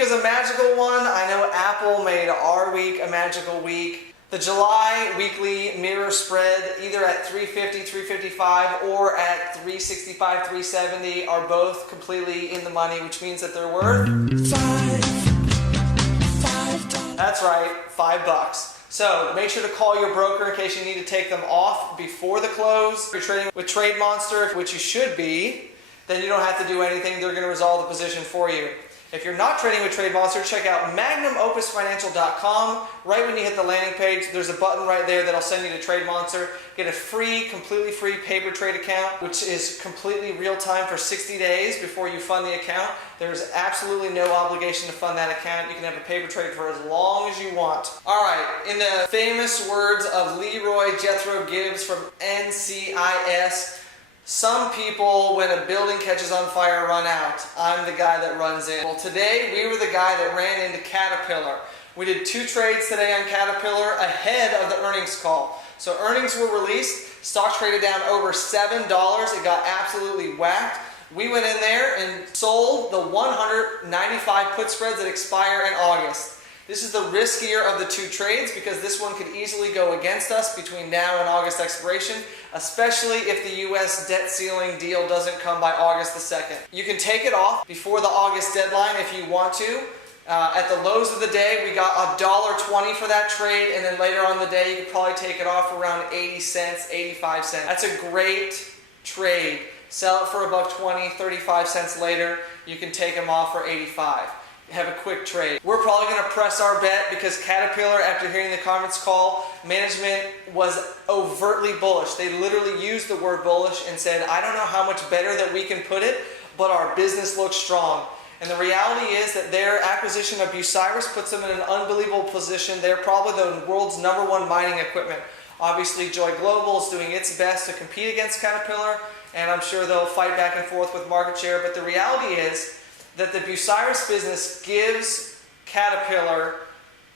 is a magical one. I know Apple made our week a magical week. The July weekly mirror spread, either at 350, 355 or at 365, 370, are both completely in the money, which means that they're worth $5. That's right, $5. So make sure to call your broker in case you need to take them off before the close. If you're trading with Trade Monster, which you should be, then you don't have to do anything. They're going to resolve the position for you. If you're not trading with Trade Monster, check out magnumopusfinancial.com. Right when you hit the landing page, there's a button right there that'll send you to Trade Monster. Get a free, completely free paper trade account, which is completely real time for 60 days before you fund the account. There's absolutely no obligation to fund that account. You can have a paper trade for as long as you want. All right, in the famous words of Leroy Jethro Gibbs from NCIS, some people, when a building catches on fire, run out. I'm the guy that runs in. Well, today we were the guy that ran into Caterpillar. We did 2 trades today on Caterpillar ahead of the earnings call. So earnings were released. Stock traded down over $7. It got absolutely whacked. We went in there and sold the 195 put spreads that expire in August. This is the riskier of the 2 trades because this one could easily go against us between now and August expiration, especially if the U.S. debt ceiling deal doesn't come by August the 2nd. You can take it off before the August deadline if you want to. At the lows of the day, we got $1.20 for that trade, and then later on in the day, you could probably take it off around 80 cents, 85 cents. That's a great trade. Sell it for $1.20, 35 cents later, you can take them off for 85. Have a quick trade. We're probably going to press our bet because Caterpillar, after hearing the conference call, management was overtly bullish. They literally used the word bullish and said, I don't know how much better that we can put it, but our business looks strong. And the reality is that their acquisition of Bucyrus puts them in an unbelievable position. They're probably the world's #1 mining equipment. Obviously, Joy Global is doing its best to compete against Caterpillar, and I'm sure they'll fight back and forth with market share. But the reality is that the Bucyrus business gives Caterpillar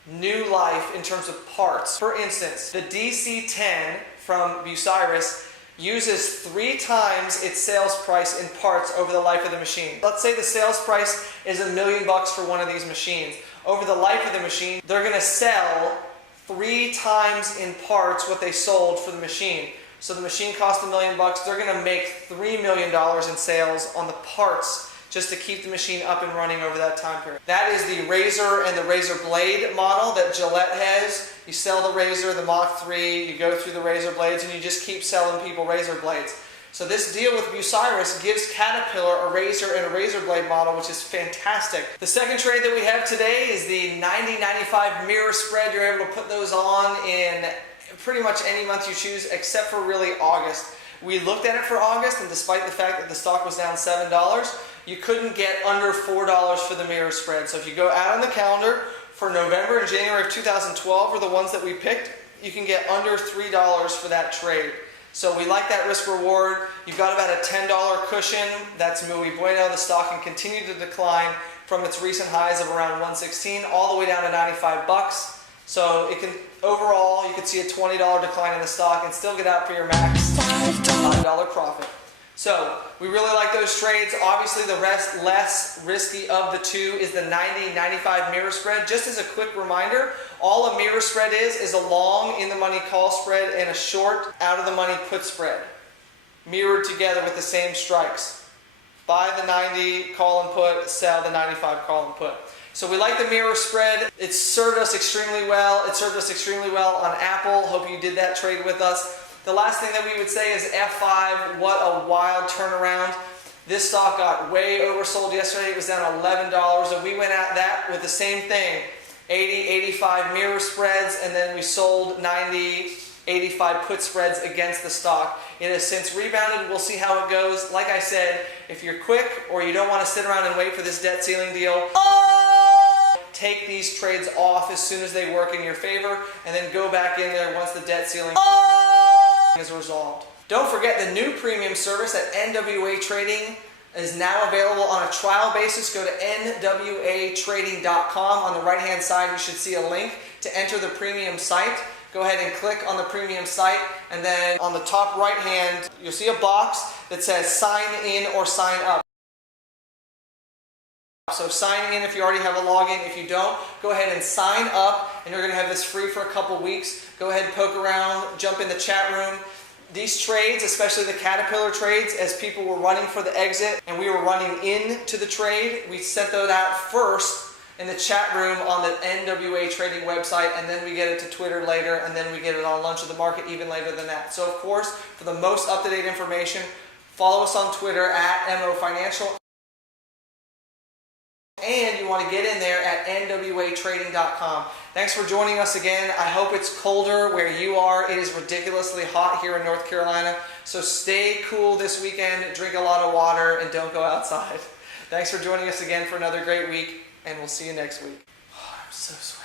new life in terms of parts. For instance, the DC-10 from Bucyrus uses 3 times its sales price in parts over the life of the machine. Let's say the sales price is $1 million for one of these machines. Over the life of the machine, they're going to sell 3 times in parts what they sold for the machine. So the machine cost $1 million. They're going to make $3 million in sales on the parts just to keep the machine up and running over that time period. That is the razor and the razor blade model that Gillette has. You sell the razor, the Mach 3, you go through the razor blades, and you just keep selling people razor blades. So this deal with Bucyrus gives Caterpillar a razor and a razor blade model, which is fantastic. The second trade that we have today is the 90-95 mirror spread. You're able to put those on in pretty much any month you choose, except for really August. We looked at it for August, and despite the fact that the stock was down $7, you couldn't get under $4 for the mirror spread. So if you go out on the calendar for November and January of 2012 are the ones that we picked, you can get under $3 for that trade. So we like that risk reward. You've got about a $10 cushion. That's muy bueno. The stock can continue to decline from its recent highs of around 116 all the way down to 95 bucks. So it can, overall, you could see a $20 decline in the stock and still get out for your max $5 profit. So we really like those trades. Obviously, the less risky of the 2 is the 90-95 mirror spread. Just as a quick reminder, all a mirror spread is a long in-the-money call spread and a short out-of-the-money put spread, mirrored together with the same strikes. Buy the 90, call and put, sell the 95, call and put. So we like the mirror spread. It's served us extremely well. It served us extremely well on Apple. Hope you did that trade with us. The last thing that we would say is F5. What a wild turnaround. This stock got way oversold yesterday. It was down $11, and we went at that with the same thing. 80, 85 mirror spreads, and then we sold 90, 85 put spreads against the stock. It has since rebounded. We'll see how it goes. Like I said, if you're quick or you don't want to sit around and wait for this debt ceiling deal, take these trades off as soon as they work in your favor, and then go back in there once the debt ceiling is resolved. Don't forget the new premium service at NWA Trading is now available on a trial basis. Go to nwatrading.com. On the right-hand side, you should see a link to enter the premium site. Go ahead and click on the premium site, and then on the top right-hand, you'll see a box that says sign in or sign up. So sign in if you already have a login. If you don't, go ahead and sign up, and you're going to have this free for a couple weeks. Go ahead and poke around, jump in the chat room. These trades, especially the Caterpillar trades, as people were running for the exit and we were running into the trade, we sent those out first in the chat room on the NWA trading website, and then we get it to Twitter later, and then we get it on Lunch of the Market even later than that. So of course, for the most up-to-date information, follow us on Twitter at MO Financial. And you want to get in there at nwatrading.com. Thanks for joining us again. I hope it's colder where you are. It is ridiculously hot here in North Carolina. So stay cool this weekend, drink a lot of water, and don't go outside. Thanks for joining us again for another great week, and we'll see you next week. Oh, I'm so sweaty.